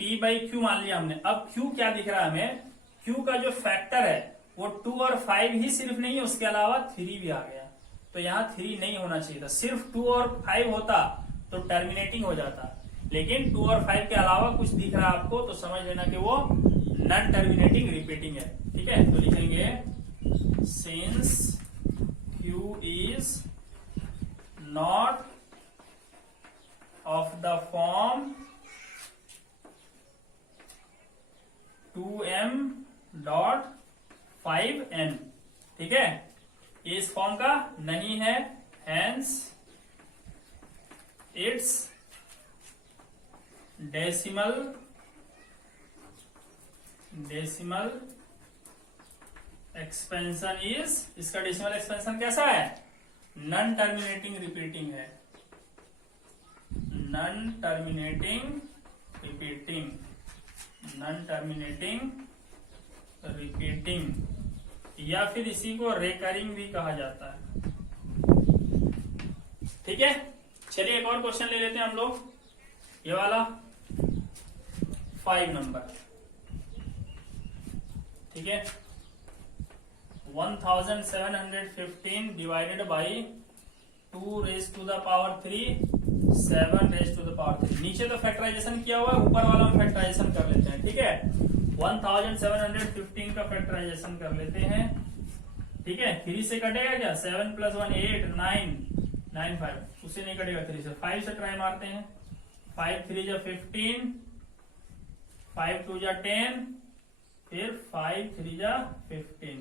P बाई Q मान लिया हमने। अब Q क्या दिख रहा है हमें, Q का जो फैक्टर है वो 2 और 5 ही सिर्फ नहीं है, उसके अलावा 3 भी आ गया। तो यहाँ 3 नहीं होना चाहिए था, सिर्फ 2 और 5 होता तो टर्मिनेटिंग हो जाता, लेकिन 2 और 5 के अलावा कुछ दिख रहा है आपको तो समझ लेना कि वो नॉन टर्मिनेटिंग रिपीटिंग है। ठीक है, तो लिखेंगे since Q is not of the form 2m dot 5n। ठीक है, ये इस फॉर्म का नहीं है, hence its decimal expansion is, इसका डेसिमल एक्सपेंशन कैसा है, नॉन टर्मिनेटिंग रिपीटिंग है, non terminating repeating, non terminating repeating, या फिर इसी को रेकरिंग भी कहा जाता है। ठीक है, चलिए एक और क्वेश्चन ले लेते हैं हम लोग, ये वाला 5 नंबर। ठीक है, 1715 divided by 2 raise to the power 3 7 raise to the power 3। नीचे तो फैक्टराइजेशन किया हुआ है, ऊपर वाला हम फैक्टराइजेशन कर लेते हैं। ठीक है, 1715 का फैक्टराइजेशन कर लेते हैं। ठीक है, 3 से कटेगा क्या, 7 + 1 8 9 9 5, उससे नहीं कटेगा 3 से, 5 से ट्राई मारते हैं, 5 3 जा 15, 5 2 जा 10, फिर 5 3 जा 15।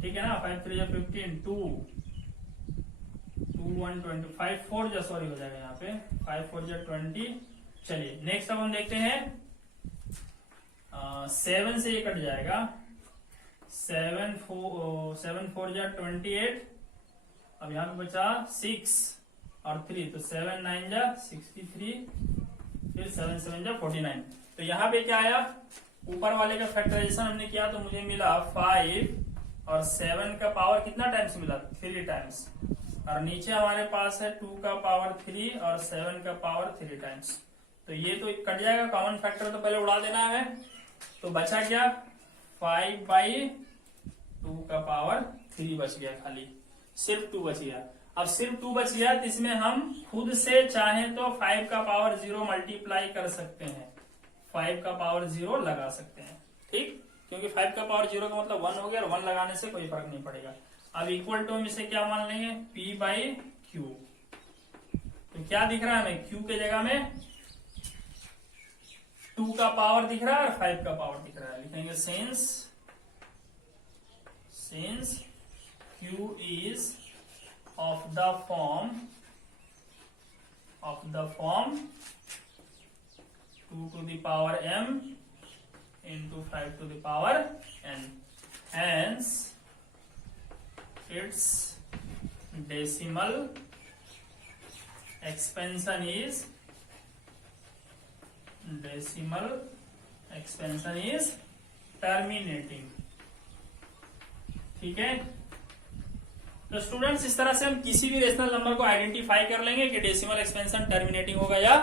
ठीक है ना, 5 3 जा 15, 2 1 20, 5 4 जा सॉरी हो जाएगा यहाँ पे, 5 4 जा 20। चलिए नेक्स्ट अब हम देखते हैं, 7 से ये कट जाएगा, 7 4 जा 28, अब यहाँ पे बचा 6 और 3, तो 7 9 जा 63, फिर 7 7 जा 49। तो यहाँ पे क्या आया, ऊपर वाले का फैक्टराइजेशन हमने किया तो मुझे मिला 5 और 7 का पावर कितना टाइम्स मिला, 3 टाइम्स, और नीचे हमारे पास है 2 का पावर 3 और 7 का पावर 3 टाइम्स। तो ये तो कट जाएगा, कॉमन फैक्टर तो पहले उड़ा देना है, तो बचा क्या 5/2 का पावर 3 बच गया, खाली सिर्फ 2 बच गया। अब सिर्फ 2 बच गया तो इसमें हम खुद से चाहें तो 5 का पावर 0 मल्टीप्लाई कर सकते हैं, 5 का पावर 0 लगा सकते हैं। ठीक, क्योंकि 5 का पावर 0 का मतलब 1 हो गया, और 1 लगाने से कोई फर्क नहीं पड़ेगा। अब इक्वल टू हम इसे क्या मान लेंगे, P/Q। तो क्या दिख रहा है हमें, Q के जगह में 2 का पावर दिख रहा है और 5 का पावर दिख रहा है। लिखेंगे since Q is of the form 2 to the power m into 5 to the power n, hence its decimal expansion is terminating। ठीक है, तो स्टूडेंट्स इस तरह से हम किसी भी रेशनल नंबर को आइडेंटिफाई कर लेंगे कि डेसिमल एक्सपेंशन टर्मिनेटिंग होगा या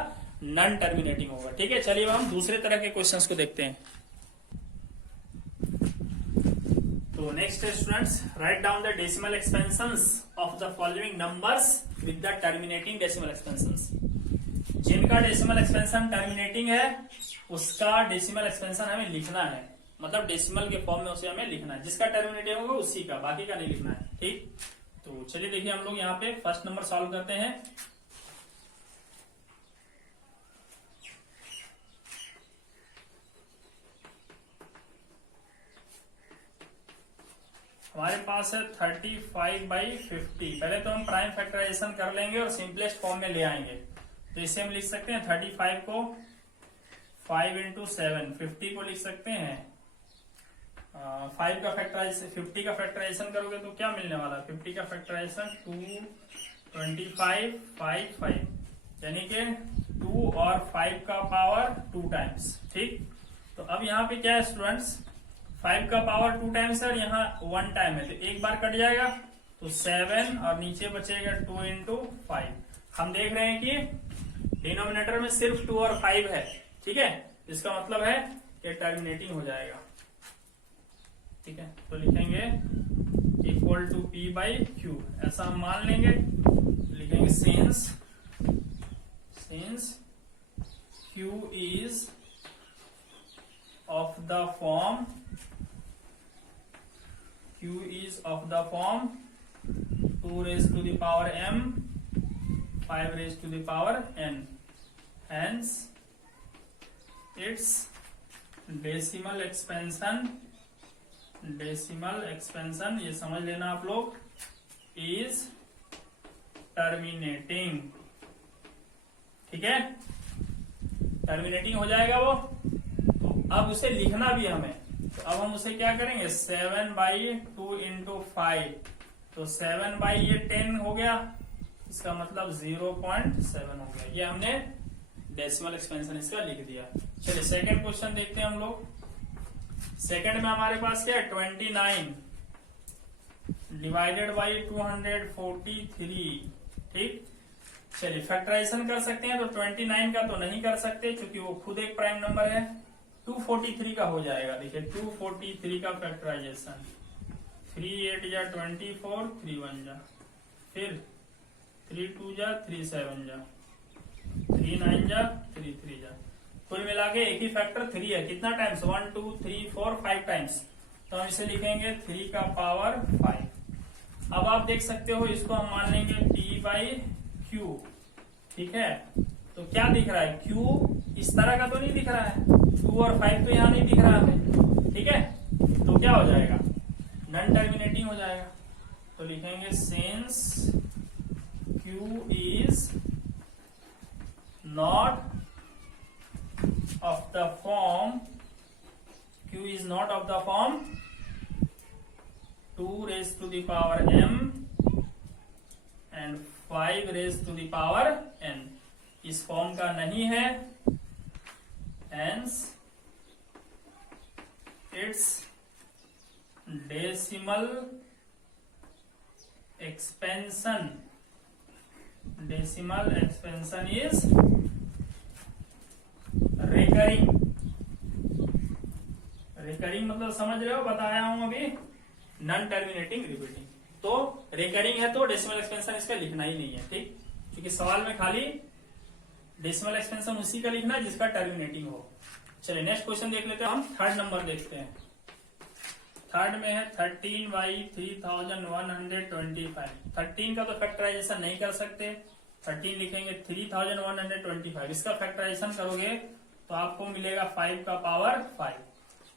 नॉन टर्मिनेटिंग होगा। ठीक है, चलिए हम दूसरे तरह के क्वेश्चंस को देखते हैं। तो नेक्स्ट है students, write down the decimal expansions of the following numbers with the terminating decimal expansions. जिनका डेसिमल एक्सपेंशन टर्मिनेटिंग है उसका डेसिमल एक्सपेंशन हमें लिखना है, मतलब डेसिमल के फॉर्म में उसे हमें लिखना है, जिसका टर्मिनेटिंग होगा उसी का, बाकी का नहीं लिखना है। ठीक, तो चलिए देखिए हम लोग यहाँ पे फर्स्ट नंबर सॉल्व करते हैं। हमारे पास है 35/50। पहले तो हम प्राइम फैक्टराइजेशन कर लेंगे और सिंपलेस्ट फॉर्म में ले आएंगे। तो इसे हम लिख सकते हैं 35 को 5 × 7, 50 को लिख सकते हैं 5 का फैक्टराइजेशन, 50 का फैक्टराइजेशन करोगे तो क्या मिलने वाला है, 50 का फैक्टराइजेशन 2 25 5 5, यानी कि 2 और 5 का पावर 2 टाइम्स। ठीक, तो अब यहाँ पे क्या है स्टूडेंट्स, 5 का पावर 2 टाइम्स है और यहाँ 1 टाइम है, तो एक बार कट जाएगा तो 7 और नीचे बचेगा 2 × 5। हम देख रहे हैं कि डिनोमिनेटर में सिर्फ 2 और 5 है। ठीक है, इसका मतलब है कि टर्मिनेटिंग हो जाएगा। ठीक है, तो लिखेंगे इक्वल टू P/Q, ऐसा हम मान लेंगे। लिखेंगे since the form, Q is of the form 2 raised to the power m, 5 raised to the power n. Hence, its decimal expansion, ये समझ लेना आप लोग, is terminating. ठीक है, टर्मिनेटिंग हो जाएगा वो. तो अब उसे लिखना भी हमें, तो अब हम उसे क्या करेंगे, 7/2 into 5, तो 7/10 हो गया, इसका मतलब 0.7 हो गया. ये हमने डेसिमल एक्सपेंशन इसका लिख दिया. चलिए सेकंड क्वेश्चन देखते हैं हम लोग. सेकंड में हमारे पास क्या है, 29 डिवाइडेड बाई 243. ठीक, चलिए फैक्टराइजेशन कर सकते हैं. तो 29 का तो नहीं कर सकते क्योंकि वो खुद एक प्राइम नंबर है. 243 का हो जाएगा. देखिए 243 का फैक्टराइजेशन, 3 8 जा 24, 3 1 जा, फिर 3 2 जा 3 7 जा, 3 9 जा 3 3 जा. कुल मिला के एक ही फैक्टर 3 है. कितना टाइम्स, 1 2 3 4 5 टाइम्स. तो हम इसे लिखेंगे 3 का पावर 5. अब आप देख सकते हो इसको हम मान लेंगे P/Q. ठीक है, तो क्या दिख रहा है, Q इस तरह का तो नहीं दिख रहा है, 2 और 5 तो यहाँ नहीं दिख रहा हमें. ठीक है, तो क्या हो जाएगा, नॉन टर्मिनेटिंग हो जाएगा. तो लिखेंगे since Q is not of the form, Q is not of the form 2 raised to the power m and 5 raised to the power n. इस फॉर्म का नहीं है. hence its decimal expansion is recurring. Recurring मतलब समझ रहे हो, बताया हूं अभी, नॉन टर्मिनेटिंग रिपीटिंग. तो रिकरिंग है तो डेसिमल एक्सपेंशन इसका लिखना ही नहीं है. ठीक, क्योंकि सवाल में खाली डेसिमल एक्सपेंशन उसी का लिखना है जिसका टर्मिनेटिंग हो. चलिए नेक्स्ट क्वेश्चन देख लेते हैं. हम थर्ड नंबर देखते हैं. थर्ड में है 13/3125. 13 का तो फैक्टराइजेशन नहीं कर सकते, 13 लिखेंगे 3125. इसका फैक्टराइजेशन करोगे तो आपको मिलेगा 5 का पावर 5.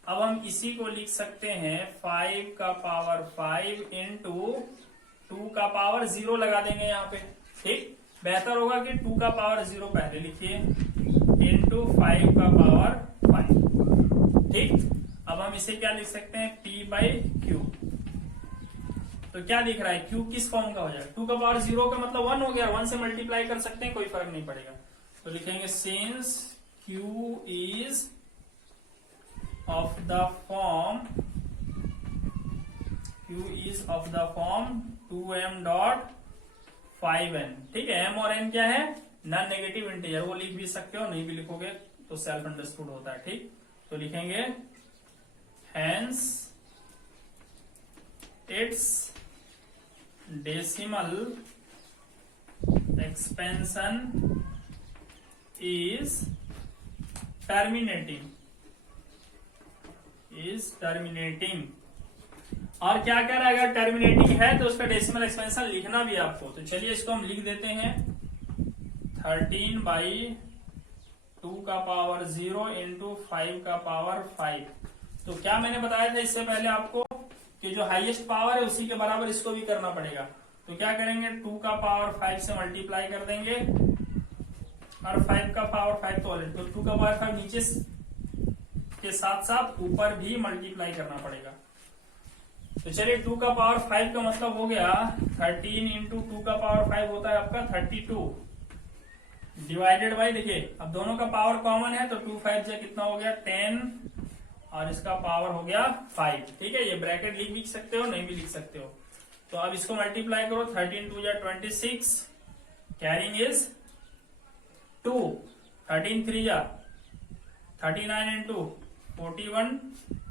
अब हम इसी को लिख सकते हैं 5 का पावर 5 इंटू 2 का पावर 0 लगा देंगे यहाँ पे. ठीक, बेहतर होगा कि 2 का पावर 0 पहले लिखिए इंटू 5 का पावर 5. ठीक, अब हम इसे क्या लिख सकते हैं, P/Q. तो क्या दिख रहा है, Q किस फॉर्म का हो जाएगा, 2 का पावर 0 का मतलब 1 हो गया, 1 से मल्टीप्लाई कर सकते हैं, कोई फर्क नहीं पड़ेगा. तो लिखेंगे since Q is of the form 2m.5n. ठीक है, m और n क्या है, नॉन नेगेटिव इंटीजर. वो लिख भी सकते हो, नहीं भी लिखोगे तो सेल्फ अंडरस्टूड होता है. ठीक, तो लिखेंगे hence its decimal expansion is terminating. और क्या कह रहा है, अगर टर्मिनेटिंग है तो उसका डेसिमल एक्सपेंशन लिखना भी आपको. तो चलिए इसको हम लिख देते हैं 13/2 का पावर 0 इंटू 5 का पावर 5. तो क्या मैंने बताया था इससे पहले आपको कि जो हाईएस्ट पावर है उसी के बराबर इसको भी करना पड़ेगा. तो क्या करेंगे, 2 का पावर 5 से मल्टीप्लाई कर देंगे और 5 का पावर 5 तो ऑलरेडी, तो 2 का पावर 5 नीचे के साथ साथ ऊपर भी मल्टीप्लाई करना पड़ेगा. तो चलिए 2 का पावर 5 का मतलब हो गया 13 इंटू 2 का पावर 5 होता है आपका 32 डिवाइडेड बाई, देखिए अब दोनों का पावर कॉमन है तो 2 5 जा कितना हो गया 10 और इसका पावर हो गया 5. ठीक है, ये ब्रैकेट लिख सकते हो, नहीं भी लिख सकते हो. तो अब इसको मल्टीप्लाई करो, 13 2 जा 26, कैरिंग इज 2, 13 3 जा 39 into 41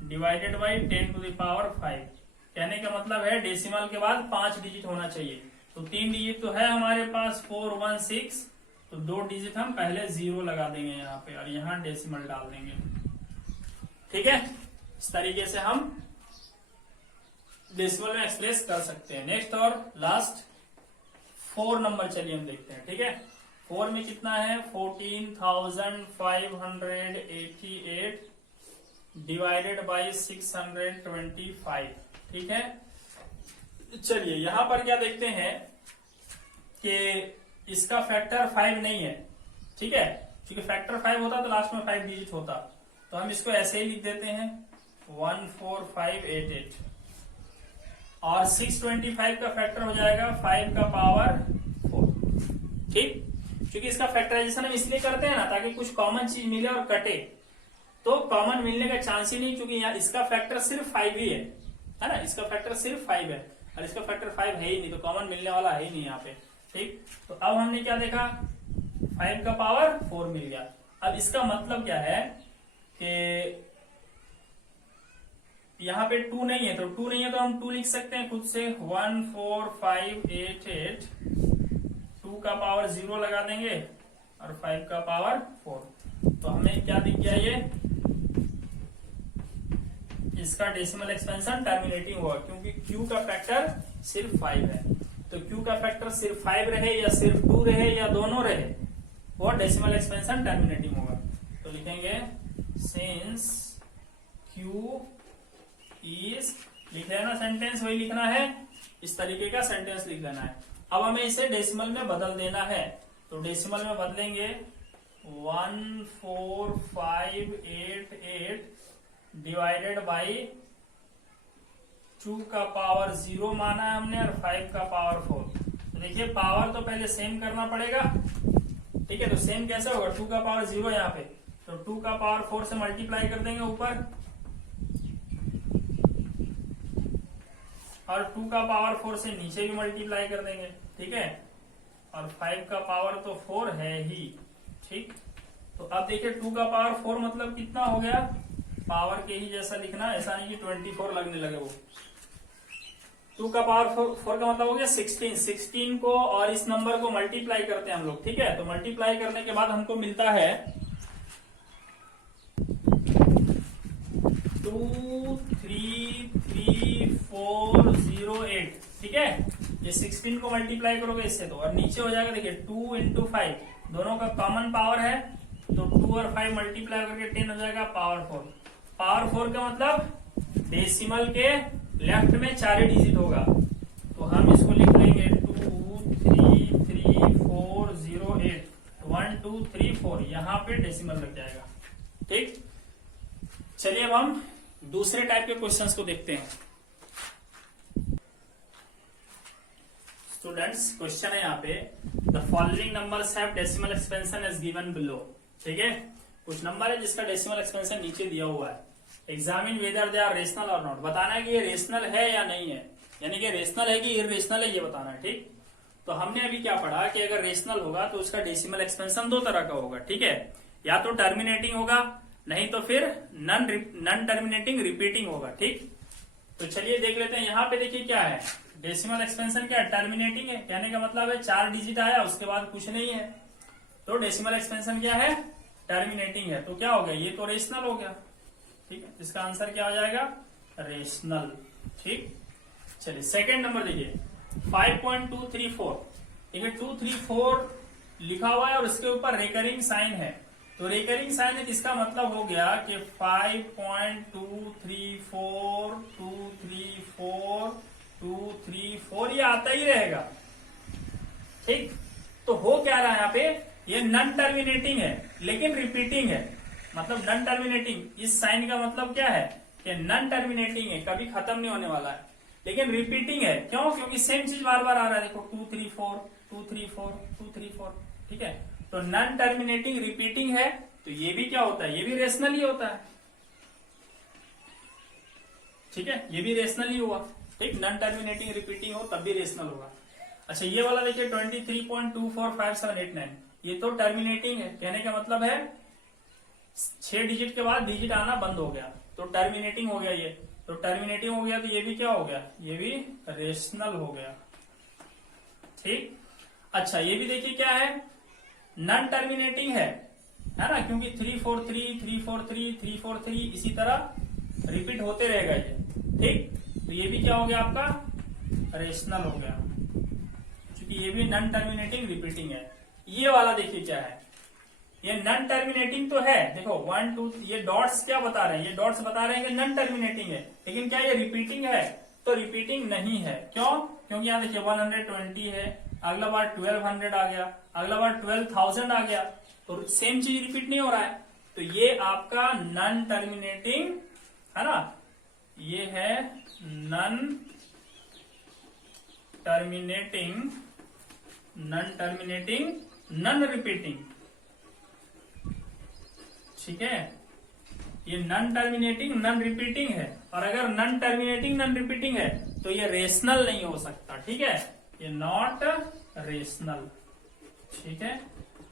divided by 10 to the power 5. कहने का मतलब है डेसिमल के बाद 5 डिजिट होना चाहिए. तो 3 डिजिट तो है हमारे पास 4 1 6, तो 2 डिजिट हम पहले 0 लगा देंगे यहाँ पे और यहाँ डेसिमल डाल देंगे. ठीक है, इस तरीके से हम डेसिमल में एक्सप्रेस कर सकते हैं। नेक्स्ट और लास्ट 4 नंबर चलिए हम देखते हैं। ठीक है, 4 में कितना है 14,588 डिवाइडेड बाई 625। ठीक है, चलिए यहां पर क्या देखते हैं कि इसका फैक्टर 5 नहीं है। ठीक है, क्योंकि फैक्टर 5 होता तो लास्ट में 5 डिजिट होता, तो हम इसको ऐसे ही लिख देते हैं 14588 और 625 का फैक्टर हो जाएगा 5 का पावर 4। ठीक, क्योंकि इसका फैक्टराइजेशन हम इसलिए करते हैं ना ताकि कुछ कॉमन चीज मिले और कटे, तो कॉमन मिलने का चांस ही नहीं, क्योंकि यहाँ इसका फैक्टर सिर्फ 5 ही है ना, इसका फैक्टर सिर्फ 5 है और इसका फैक्टर 5 है ही नहीं, तो कॉमन मिलने वाला है ही नहीं यहाँ पे। ठीक, तो अब हमने क्या देखा 5 का पावर 4 मिल गया। अब इसका मतलब क्या है कि यहाँ पे 2 नहीं है, तो 2 नहीं है तो हम 2 लिख सकते हैं खुद से 14588 2 का पावर 0 लगा देंगे और 5 का पावर 4। तो हमें क्या दिख गया, ये इसका डेसिमल एक्सपेंशन टर्मिनेटिंग होगा, क्योंकि Q का फैक्टर सिर्फ 5 है। तो Q का फैक्टर सिर्फ 5 रहे या सिर्फ 2 रहे या दोनों रहे, वो डेसिमल एक्सपेंशन टर्मिनेटिंग होगा। तो लिखेंगे सिंस Q इज, लिख लेना सेंटेंस, वही लिखना है, इस तरीके का सेंटेंस लिख लेना है। अब हमें इसे डेसिमल में बदल देना है, तो डेसिमल में बदलेंगे 14588 डिवाइडेड बाई 2 का पावर 0 माना है हमने और 5 का पावर 4। तो देखिए पावर तो पहले सेम करना पड़ेगा। ठीक है, तो सेम कैसे होगा, 2 का पावर 0 यहाँ पे, तो 2 का पावर 4 से मल्टीप्लाई कर देंगे ऊपर और 2 का पावर 4 से नीचे भी मल्टीप्लाई कर देंगे। ठीक है, और 5 का पावर तो 4 है ही। ठीक, तो अब देखिए 2 का पावर 4 मतलब कितना हो गया, पावर के ही जैसा लिखना, ऐसा नहीं कि 24 लगने लगे वो। 2 का पावर 4 का मतलब हो गया 16 को और इस नंबर को मल्टीप्लाई करते हैं हम लोग। ठीक है, तो मल्टीप्लाई करने के बाद हमको मिलता है 233,408। ठीक है, ये 16 को मल्टीप्लाई करोगे इससे तो, और नीचे हो जाएगा देखिए 2 इंटू 5, दोनों का कॉमन पावर है, तो 2 और 5 मल्टीप्लाई करके 10 हो जाएगा पावर 4। पावर 4 का मतलब डेसिमल के लेफ्ट में 4 डिजिट होगा, तो हम इसको लिख लेंगे 233,408 1 2 3 4, यहाँ पे डेसिमल लग जाएगा। ठीक, चलिए अब हम दूसरे टाइप के क्वेश्चंस को देखते हैं। स्टूडेंट्स, क्वेश्चन है यहाँ पे the following numbers have decimal expansion as given below. ठीक है, कुछ नंबर है जिसका डेसिमल एक्सपेंशन नीचे दिया हुआ है, examine whether they are rational और नॉट, बताना है कि ये रेशनल है या नहीं है, यानी कि रेशनल है कि इररेशनल है ये बताना है। ठीक, तो हमने अभी क्या पढ़ा कि अगर रेशनल होगा तो उसका डेसिमल एक्सपेंशन 2 तरह का होगा। ठीक है, या तो टर्मिनेटिंग होगा, नहीं तो फिर नन टर्मिनेटिंग रिपीटिंग होगा। ठीक, तो चलिए देख लेते हैं। यहाँ पे देखिए क्या है, डेसिमल एक्सपेंशन क्या है, टर्मिनेटिंग है, कहने का मतलब है 4 डिजिट आया उसके बाद कुछ नहीं है, तो डेसिमल एक्सपेंशन क्या है, टर्मिनेटिंग है। तो क्या हो गया, ये तो रेशनल हो गया। ठीक है, इसका आंसर क्या हो जाएगा, रेशनल। ठीक, चलिए सेकेंड नंबर देखिए 5.234। ठीक है, 234 लिखा हुआ है और उसके ऊपर रेकरिंग साइन है, तो रेकरिंग साइन है, इसका मतलब हो गया कि 5.234 234 234 ये आता ही रहेगा। ठीक, तो हो क्या रहा है यहाँ पे, ये नन टर्मिनेटिंग है लेकिन रिपीटिंग है, मतलब नन टर्मिनेटिंग, इस साइन का मतलब क्या है कि नन टर्मिनेटिंग है, कभी खत्म नहीं होने वाला है, लेकिन रिपीटिंग है। क्यों, क्योंकि सेम चीज बार बार आ रहा है, देखो 234 234 234। ठीक है, तो नन टर्मिनेटिंग रिपीटिंग है, तो ये भी क्या होता है, ये भी रेशनल ही होता है। ठीक है, ये भी रेशनल ही हुआ। ठीक, नन टर्मिनेटिंग रिपीटिंग हो तब भी रेशनल होगा। अच्छा, ये वाला देखिए 23.245789, ये तो टर्मिनेटिंग है, कहने का मतलब है 6 डिजिट के बाद डिजिट आना बंद हो गया, तो टर्मिनेटिंग हो गया ये, तो टर्मिनेटिंग हो गया, तो ये भी क्या हो गया, ये भी रेशनल हो गया। ठीक, अच्छा ये भी देखिए क्या है, नन टर्मिनेटिंग है, है ना, क्योंकि 343 343 343 इसी तरह रिपीट होते रहेगा ये। ठीक, तो ये भी क्या हो गया आपका रेशनल हो गया, क्योंकि ये भी नॉन टर्मिनेटिंग रिपीटिंग है। ये वाला देखिए क्या है, ये नॉन टर्मिनेटिंग तो है, देखो 1 2 ये डॉट्स क्या बता रहे हैं, ये डॉट्स बता रहे हैं कि नॉन टर्मिनेटिंग है, लेकिन क्या ये रिपीटिंग है, तो रिपीटिंग नहीं है। क्यों, क्योंकि यहाँ देखिए 120 है, अगला बार 1200 आ गया, अगला बार 12,000 आ गया, तो सेम चीज रिपीट नहीं हो रहा है, तो ये आपका नॉन टर्मिनेटिंग है ना, ये है नॉन टर्मिनेटिंग नॉन रिपीटिंग। ठीक है, ये नॉन टर्मिनेटिंग नॉन रिपीटिंग है, और अगर नॉन टर्मिनेटिंग नॉन रिपीटिंग है तो ये रेशनल नहीं हो सकता। ठीक है, ये नॉट रेशनल। ठीक है,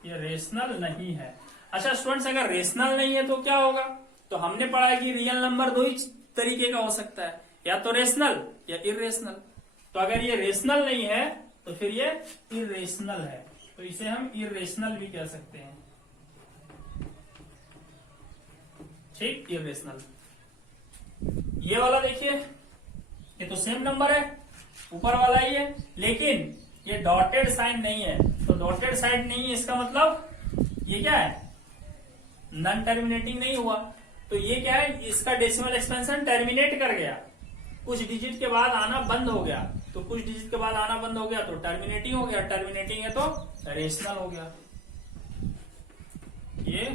ये रेशनल नहीं है। अच्छा स्टूडेंट्स, अगर रेशनल नहीं है तो क्या होगा, तो हमने पढ़ा है कि रियल नंबर दो ही तरीके का हो सकता है, या तो रेशनल या इरेशनल। तो अगर ये रेशनल नहीं है तो फिर ये इरेशनल है, तो इसे हम इरेशनल भी कह सकते हैं। ठीक, इरेशनल। ये वाला देखिए, ये तो सेम नंबर है, ऊपर वाला ही है, लेकिन ये डॉटेड साइन नहीं है। तो डॉटेड साइन नहीं है इसका मतलब ये क्या है, नॉन टर्मिनेटिंग नहीं हुआ। तो ये क्या है, इसका डेसिमल एक्सपेंशन टर्मिनेट कर गया, कुछ डिजिट के बाद आना बंद हो गया, तो कुछ डिजिट के बाद आना बंद हो गया तो टर्मिनेटिंग हो गया, टर्मिनेटिंग है तो रेशनल हो गया, ये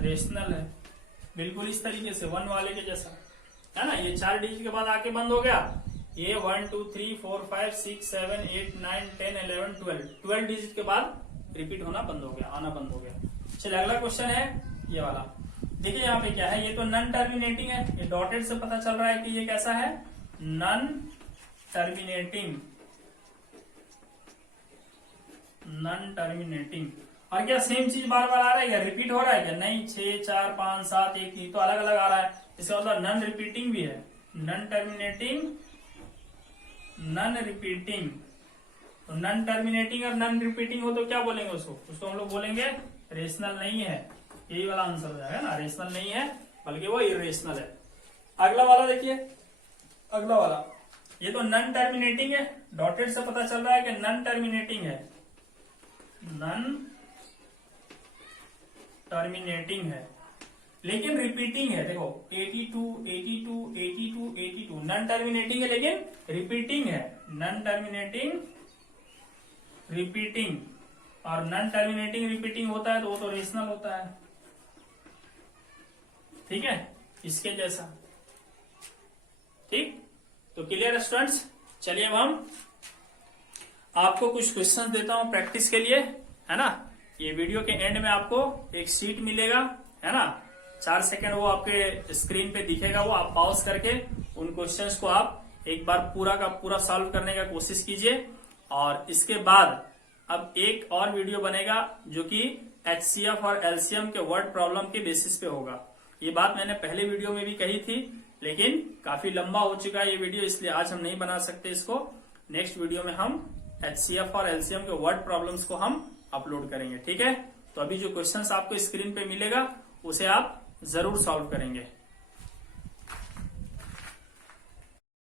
रेशनल है। बिल्कुल इस तरीके से 1 वाले के जैसा है ना, ये 4 डिजिट के बाद आके बंद हो गया, ये 1 2 3 4 5 6 7 8 9 10 11 12 डिजिट के बाद रिपीट होना बंद हो गया, आना बंद हो गया। चलिए अगला क्वेश्चन है ये वाला। देखिए यहाँ पे क्या है, ये तो नॉन टर्मिनेटिंग है, ये डॉटेड से पता चल रहा है कि ये कैसा है, नॉन टर्मिनेटिंग और क्या सेम चीज बार बार आ रहा है, क्या रिपीट हो रहा है क्या, नहीं 6 4 5 7 1 3 तो अलग अलग आ रहा है, इसका मतलब नॉन रिपीटिंग भी है, नॉन टर्मिनेटिंग नॉन रिपीटिंग। तो नॉन टर्मिनेटिंग और नॉन रिपीटिंग हो तो क्या बोलेंगे उसको हम लोग बोलेंगे रेशनल नहीं है, यही वाला आंसर हो जाएगा ना, रेशनल नहीं है बल्कि वो इरेशनल है। अगला वाला देखिए, अगला वाला ये तो नॉन टर्मिनेटिंग है, डॉटेड से पता चल रहा है कि नॉन टर्मिनेटिंग है, नॉन टर्मिनेटिंग है लेकिन रिपीटिंग है। देखो 82 82 82 82 नॉन टर्मिनेटिंग है लेकिन रिपीटिंग है, नॉन टर्मिनेटिंग रिपीटिंग, और नॉन टर्मिनेटिंग रिपीटिंग होता है तो वो तो रेशनल होता है। ठीक है, इसके जैसा। ठीक, तो क्लियर है स्टूडेंट्स। चलिए अब हम आपको कुछ क्वेश्चन देता हूं प्रैक्टिस के लिए, है ना। ये वीडियो के एंड में आपको एक शीट मिलेगा, है ना, 4 सेकंड वो आपके स्क्रीन पे दिखेगा, वो आप पॉज करके उन क्वेश्चंस को आप एक बार पूरा का पूरा सॉल्व करने का कोशिश कीजिए। और इसके बाद अब एक और वीडियो बनेगा जो कि HCF और LCM के वर्ड प्रॉब्लम के बेसिस पे होगा। ये बात मैंने पहले वीडियो में भी कही थी, लेकिन काफी लंबा हो चुका है ये वीडियो, इसलिए आज हम नहीं बना सकते इसको। नेक्स्ट वीडियो में हम HCF और LCM के वर्ड प्रॉब्लम्स को हम अपलोड करेंगे। ठीक है, तो अभी जो क्वेश्चंस आपको स्क्रीन पे मिलेगा उसे आप जरूर सॉल्व करेंगे।